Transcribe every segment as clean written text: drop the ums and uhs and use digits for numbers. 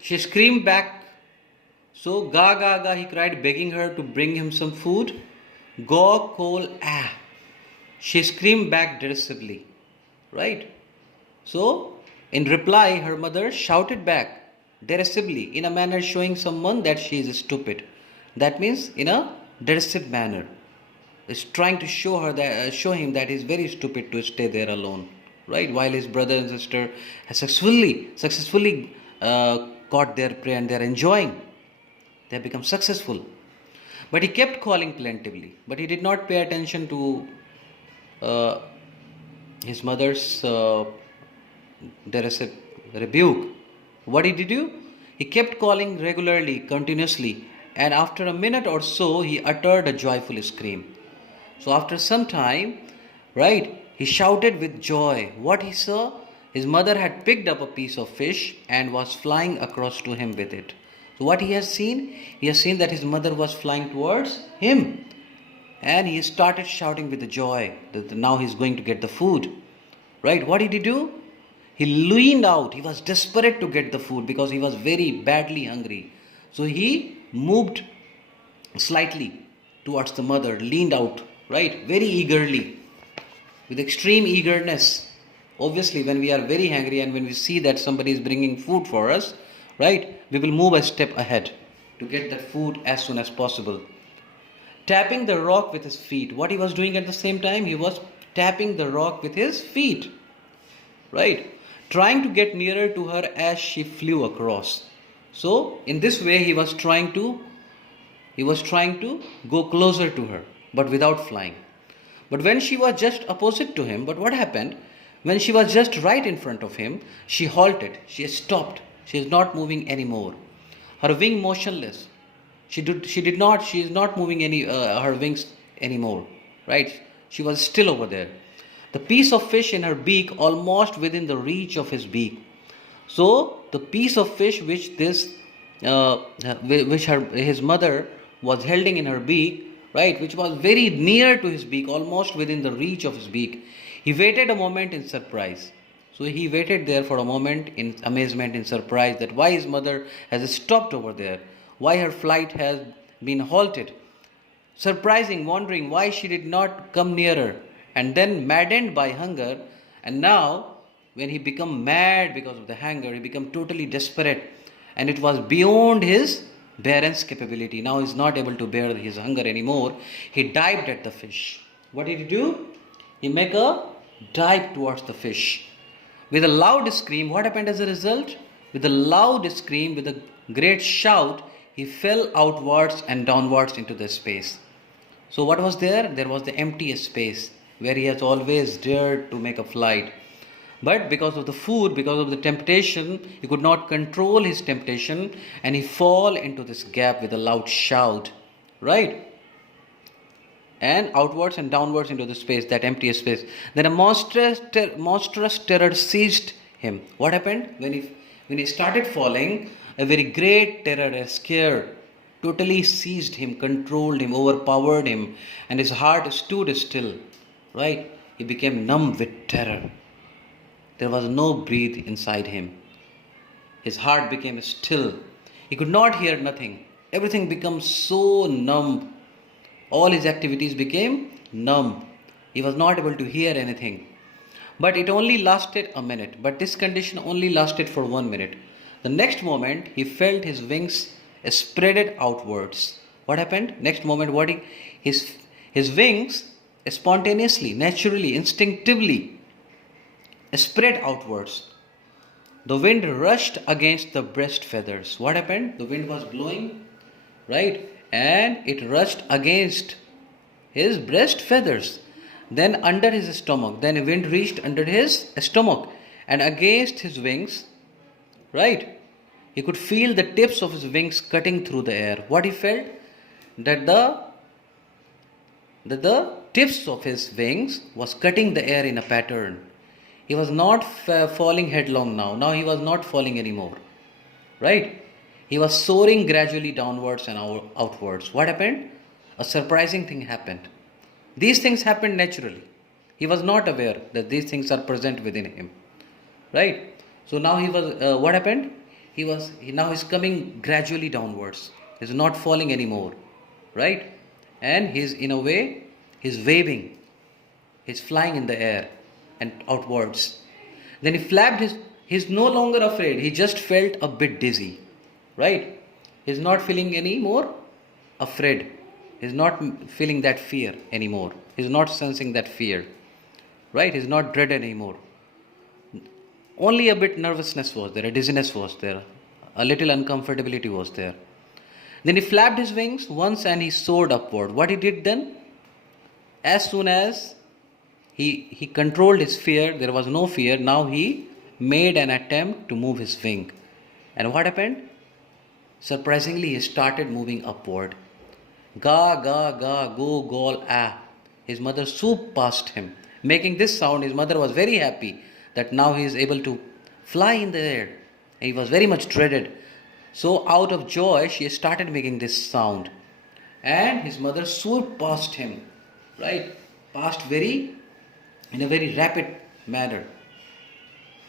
She screamed back. So, ga ga ga, he cried, begging her to bring him some food. Go, call, ah. She screamed back derisively. Right? So, in reply, her mother shouted back derisively in a manner showing someone that she is stupid. That means in a derisive manner. Is trying to show her that show him that he's very stupid to stay there alone, right? While his brother and sister has successfully caught their prey and they're enjoying. They have become successful. But he kept calling plaintively. But he did not pay attention to uh, his mother's derisive rebuke. What did he do? He kept calling regularly, continuously, and after a minute or so, he uttered a joyful scream. So, after some time, right, he shouted with joy. What he saw? His mother had picked up a piece of fish and was flying across to him with it. So, what he has seen? He has seen that his mother was flying towards him. And he started shouting with the joy that now he's going to get the food. Right? What did he do? He leaned out. He was desperate to get the food because he was very badly hungry. So he moved slightly towards the mother, leaned out, right? Very eagerly, with extreme eagerness. Obviously, when we are very hungry and when we see that somebody is bringing food for us, right, we will move a step ahead to get that food as soon as possible. Tapping the rock with his feet. What he was doing at the same time? He was tapping the rock with his feet, right? Trying to get nearer to her as she flew across. So, in this way, he was trying to go closer to her, but without flying. But when she was just opposite to him, but what happened? When she was just right in front of him, she halted. She stopped. She is not moving anymore. Her wing motionless. She is not moving her wings anymore. Right? She was still over there. The piece of fish in her beak almost within the reach of his beak. So the piece of fish which his mother was holding in her beak, right, which was very near to his beak, almost within the reach of his beak. He waited a moment in surprise. So he waited there for a moment in amazement, in surprise that why his mother has stopped over there, why her flight has been halted. Surprising, wondering why she did not come nearer, and then maddened by hunger. And now, when he became mad because of the hunger, he became totally desperate, and it was beyond his bearance capability. Now he is not able to bear his hunger anymore. He dived at the fish. What did he do? He made a dive towards the fish. With a loud scream, what happened as a result? With a loud scream, with a great shout, he fell outwards and downwards into the space. So what was there? There was the empty space where he has always dared to make a flight. But because of the food, because of the temptation, he could not control his temptation and he fall into this gap with a loud shout. Right? And outwards and downwards into the space, that empty space. Then a monstrous terror seized him. What happened? When he started falling, a very great terror, a scare, totally seized him, controlled him, overpowered him, and his heart stood still. Right? He became numb with terror. There was no breath inside him. His heart became still. He could not hear nothing. Everything became so numb. All his activities became numb. He was not able to hear anything. But it only lasted a minute. But this condition only lasted for 1 minute. The next moment, he felt his wings spreaded outwards. What happened? Next moment, his wings spontaneously, naturally, instinctively spread outwards. The wind rushed against the breast feathers. What happened? The wind was blowing, right? And it rushed against his breast feathers. Then under his stomach. Then the wind reached under his stomach and against his wings, right? He could feel the tips of his wings cutting through the air. What he felt? That the tips of his wings was cutting the air in a pattern. He was not falling headlong now. Now he was not falling anymore. Right? He was soaring gradually downwards and outwards. What happened? A surprising thing happened. These things happened naturally. He was not aware that these things are present within him. Right? So now what happened? now he's coming gradually downwards. He's not falling anymore, right? And he's in a way, he's waving, he's flying in the air and outwards. Then he flapped he's no longer afraid. He just felt a bit dizzy, right? He's not feeling any more afraid. He's not feeling that fear anymore. He's not sensing that fear, right? He's not dread anymore. Only a bit nervousness was there, a dizziness was there, a little uncomfortability was there. Then he flapped his wings once and he soared upward. What he did then? As soon as he controlled his fear, there was no fear. Now he made an attempt to move his wing. And what happened? Surprisingly, he started moving upward. Ga, ga, ga, go, gol, ah. His mother swooped past him. Making this sound, his mother was very happy that now he is able to fly in the air. He was very much dreaded. So out of joy, she started making this sound. And his mother swooped past him, right? Passed in a very rapid manner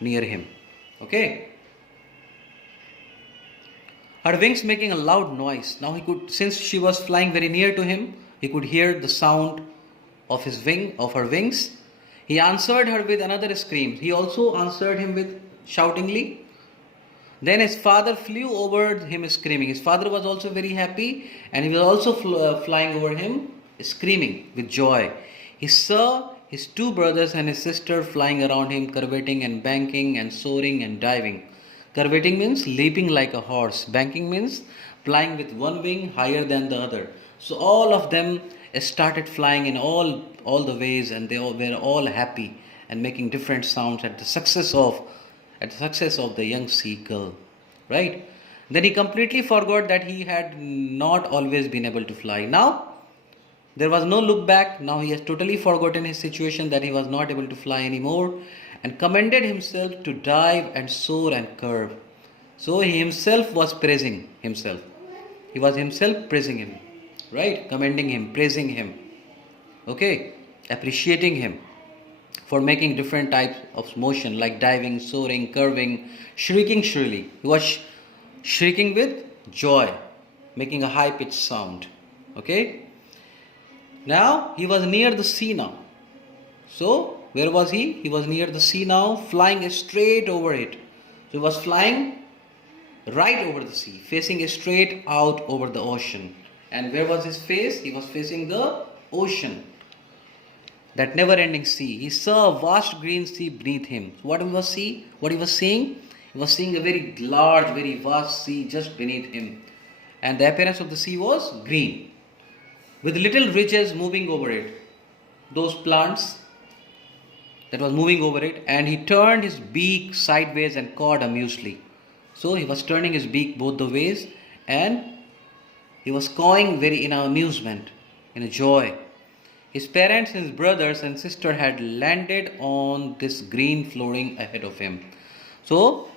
near him. Okay? Her wings making a loud noise. Now since she was flying very near to him, he could hear the sound of her wings. He answered her with another scream. He also answered him with shoutingly. Then his father flew over him screaming. His father was also very happy and he was also flying over him screaming with joy. He saw his two brothers and his sister flying around him, curveting and banking and soaring and diving. Curveting means leaping like a horse. Banking means flying with one wing higher than the other. So all of them started flying in all the ways, and they were all happy and making different sounds at the success of the young seagull, right? Then he completely forgot that he had not always been able to fly. Now there was no look back. Now he has totally forgotten his situation, that he was not able to fly anymore, and commended himself to dive and soar and curve. So he himself was praising himself. He was himself praising him, right? Commending him, praising him, okay? Appreciating him for making different types of motion like diving, soaring, curving, shrieking shrilly. He was shrieking with joy, making a high-pitched sound, okay? Now he was near the sea now. So where was he? He was near the sea now, flying straight over it. So he was flying right over the sea, facing straight out over the ocean. And where was his face? He was facing the ocean, that never-ending sea. He saw a vast green sea beneath him. So what he was seeing? He was seeing a very large, very vast sea just beneath him. And the appearance of the sea was green, with little ridges moving over it. Those plants that was moving over it, and he turned his beak sideways and cawed amusedly. So he was turning his beak both the ways, and he was cawing in amusement, in a joy. His parents, his brothers and sister had landed on this green flooring ahead of him. So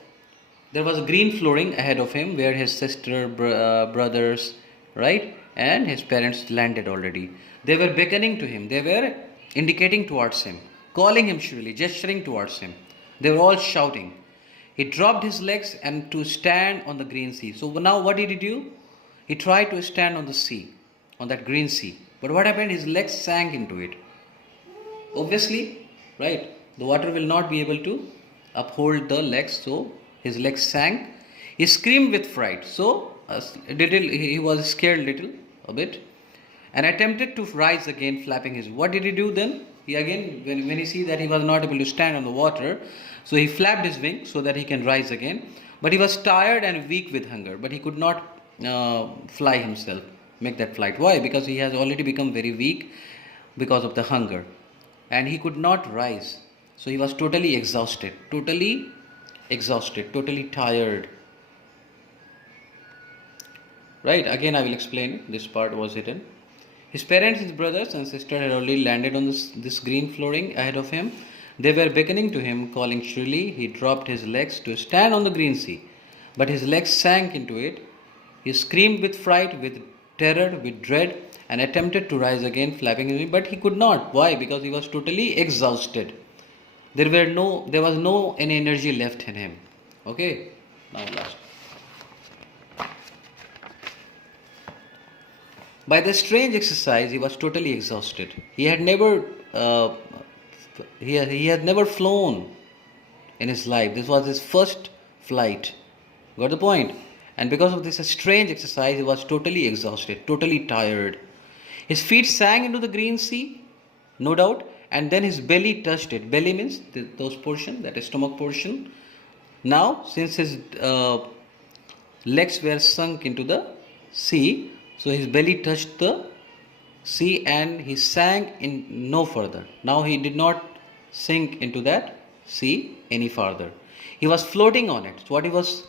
there was a green flooring ahead of him where his sister, brothers, right, and his parents landed already. They were beckoning to him. They were indicating towards him, calling him shrilly, gesturing towards him. They were all shouting. He dropped his legs and to stand on the green sea. So now what did he do? He tried to stand on the sea, on that green sea. But what happened? His legs sank into it. Obviously, right, the water will not be able to uphold the legs, so his legs sank. He screamed with fright. So he was scared a bit, and attempted to rise again, flapping his. What did he do then? He again, when he see that he was not able to stand on the water, so he flapped his wings so that he can rise again. But he was tired and weak with hunger, but he could not fly himself, make that flight. Why? Because he has already become very weak because of the hunger, and he could not rise. So he was totally exhausted, totally tired. Right, again I will explain. This part was hidden. His parents, his brothers and sister had already landed on this green flooring ahead of him. They were beckoning to him, calling shrilly. He dropped his legs to stand on the green sea, but his legs sank into it. He screamed with fright, with terror, with dread, and attempted to rise again, flapping his wings, but he could not. Why? Because he was totally exhausted. There was no any energy left in him. Okay, now last. By the strange exercise, he was totally exhausted. He had never, he had never flown in his life. This was his first flight. Got the point? And because of this strange exercise, he was totally exhausted, totally tired. His feet sank into the green sea, no doubt, and then his belly touched it. Belly means those portion, that is stomach portion. Now, since his legs were sunk into the sea, so his belly touched the sea and he sank in no further. Now he did not sink into that sea any further. He was floating on it. So what he was?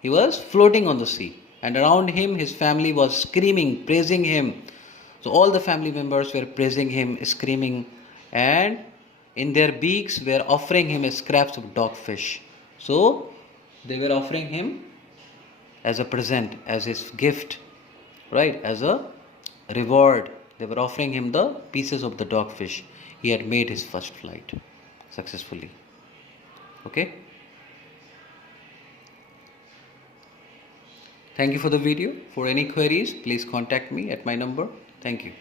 He was floating on the sea, and around him his family was screaming, praising him. So all the family members were praising him, screaming, and in their beaks were offering him scraps of dogfish. So they were offering him as a present, as his gift, right? As a reward. They were offering him the pieces of the dogfish. He had made his first flight successfully. Okay? Thank you for the video. For any queries, please contact me at my number. Thank you.